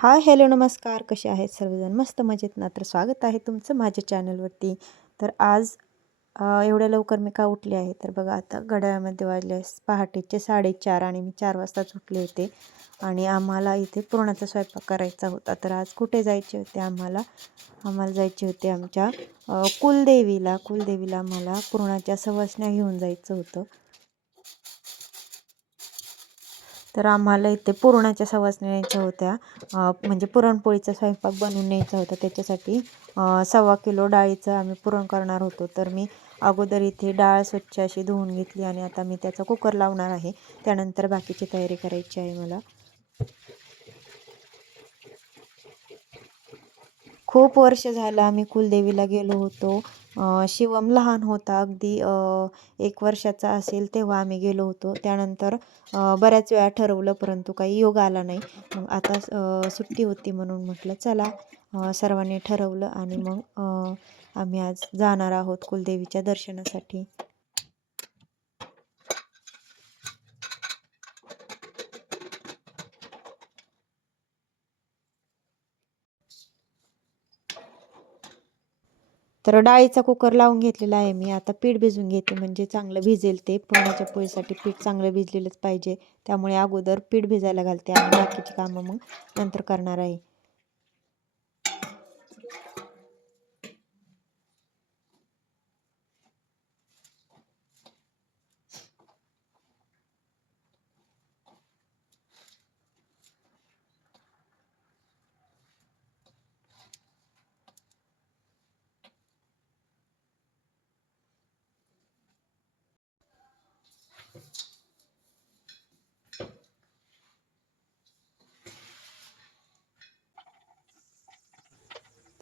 Hi hello नमस्कार. कसे आहेत सर्वजण? मस्त मजेत ना? तर स्वागत आहे तुमचं माझ्या चॅनलवरती. तर आज एवढ्या लवकर मी का उठले आहे? तर बघा आता घड्याळामध्ये वाजले पहाटेचे साडेचार आणि मी चार वाजताच उठले होते. आणि आम्हाला इथे पुरणाचा स्वयंपाक करायचा होता. तर आज कुठे जायचे होते आम्हाला? आम्हाला जायचे होते आमच्या कुलदेवीला. कुलदेवीला आम्हाला पुरणाच्या सवासण्या घेऊन जायचं होतं. तर आम्हाला इथे पुरणाच्या सवासण्या न्यायच्या होत्या. म्हणजे पुरणपोळीचा स्वयंपाक बनवून न्यायचा होता. त्याच्यासाठी सव्वा किलो डाळीचं आम्ही पुरण करणार होतो. तर मी अगोदर इथे डाळ स्वच्छ अशी धुवून घेतली आणि आता मी त्याचा कुकर लावणार आहे. त्यानंतर बाकीची तयारी करायची आहे मला. खूप वर्ष झालं आम्ही कुलदेवीला गेलो होतो. शिवम लहान होता. अगदी एक वर्षाचा असेल तेव्हा आम्ही गेलो होतो. त्यानंतर बऱ्याच वेळा ठरवलं परंतु काही योग आला नाही. मग आता सुट्टी होती म्हणून म्हटलं चला. सर्वांनी ठरवलं आणि मग आम्ही आज जाणार आहोत कुलदेवीच्या दर्शनासाठी. तर डाळीचा कुकर लावून घेतलेला आहे मी. आता पीठ भिजून घेते म्हणजे चांगलं भिजेल ते. पुण्याच्या पोळीसाठी पीठ चांगलं भिजलेलंच पाहिजे. त्यामुळे अगोदर पीठ भिजायला घालते आणि बाकीची कामं मग नंतर करणार आहे.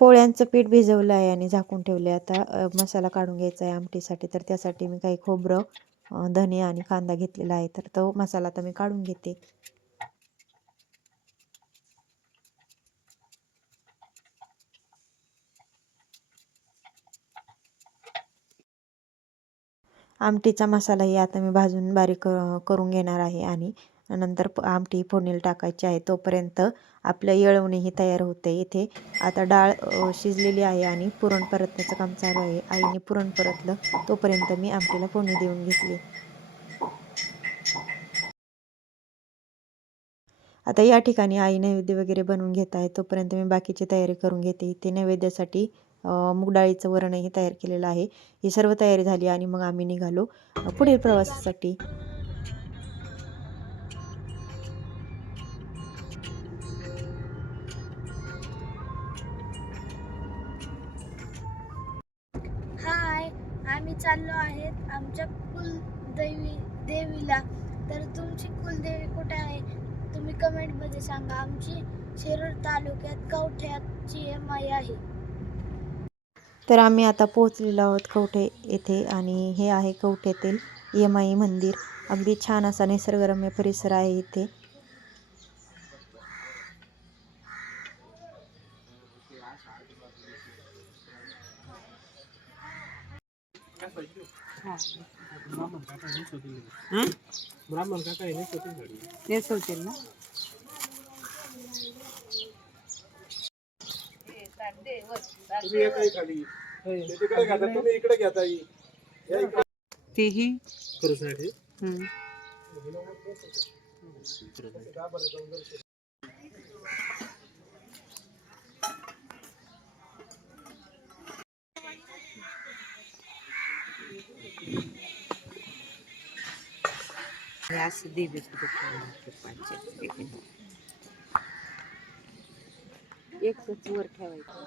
पोळ्यांचं पीठ भिजवलं आहे आणि झाकून ठेवले आता मसाला काढून घ्यायचा आहे आमटीसाठी. तर त्यासाठी मी काही खोबरं धने आणि कांदा घेतलेला आहे. तर तो मसाला आता मी काढून घेते. आमटीचा मसालाही आता मी भाजून बारीक करून घेणार आहे आणि नंतर आमटी फोडणीला टाकायची आहे. तोपर्यंत आपलं येळवणीही तयार होते. इथे आता डाळ शिजलेली आहे आणि पुरण परतण्याचं काम चालू आहे. आईने पुरण परतलं तोपर्यंत मी आमटीला फोडणी देऊन घेतली. आता या ठिकाणी आई नैवेद्य वगैरे बनवून घेत आहे. तोपर्यंत मी बाकीची तयारी करून घेते. इथे नैवेद्यासाठी मुगडाळीचं मूग डाळीचं वरणही तयार केलेलं आहे. ही सर्व तयारी झाली आणि मग आम्ही निघालो पुढील प्रवासासाठी. आम्ही चाललो आहेत आमच्या कुलदेवी देवीला. तर तुमची कुलदेवी कुठे आहे? तुम्ही कमेंटमध्ये सांगा. आमची शिरूर तालुक्यात कवठ्याची माई आहे. तर आम्ही आता पोहोचलेलो आहोत कवठे येथे आणि हे आहे कवठ्यातील यमाई मंदिर. अगदी छान असा निसर्गरम्य परिसर आहे इथे. ब्राह्मण काका आहे छोटी गाडी तेच होतील ना तुम्ही या काही खाली ते तिकडे घेता तुम्ही इकडे घेता ही. या इकडे. तेही करूसाठी हम्म. हे असं दिवे पाचशे एकच वर ठेवायचं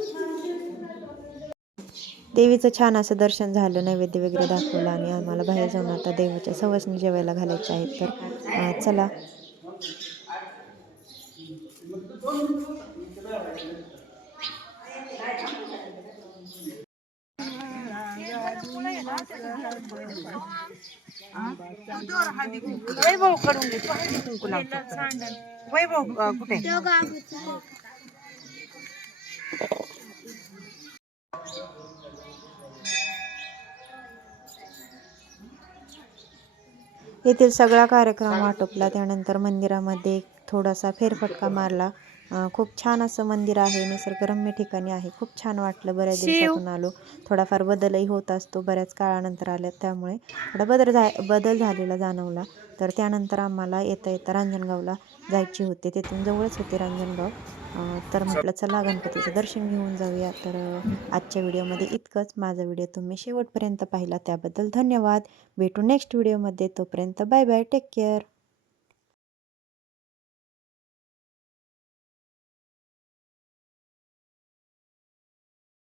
देवीचं छान असं दर्शन झालं नैवेद्य वगैरे दाखवलं आणि आम्हाला बाहेर जाऊन आता देवाच्या सवसनी जेवायला घालायचे आहेत. तर चला. वैभवकडून कुंकू वैभव कुठे येथील सगळा कार्यक्रम आटोपला. त्यानंतर मंदिरामध्ये एक थोडासा फेरफटका मारला. खूप छान असं मंदिर आहे निसर्गरम्य ठिकाणी आहे. खूप छान वाटलं बऱ्याच दिवसातून आलो. थोडाफार बदलही होत असतो बऱ्याच काळानंतर आल्या त्यामुळे थोडा बदल झा बदल झालेला जाणवला. तर त्यानंतर आम्हाला येता येता रांजणगावला जायची होती. तिथून जवळच होते रांजणगाव. तर म्हटलं चला गणपतीचं दर्शन घेऊन जाऊया. तर आजच्या व्हिडिओमध्ये इतकंच. माझा व्हिडिओ तुम्ही शेवटपर्यंत पाहिला त्याबद्दल धन्यवाद. भेटू नेक्स्ट व्हिडिओमध्ये तोपर्यंत बाय बाय. Take care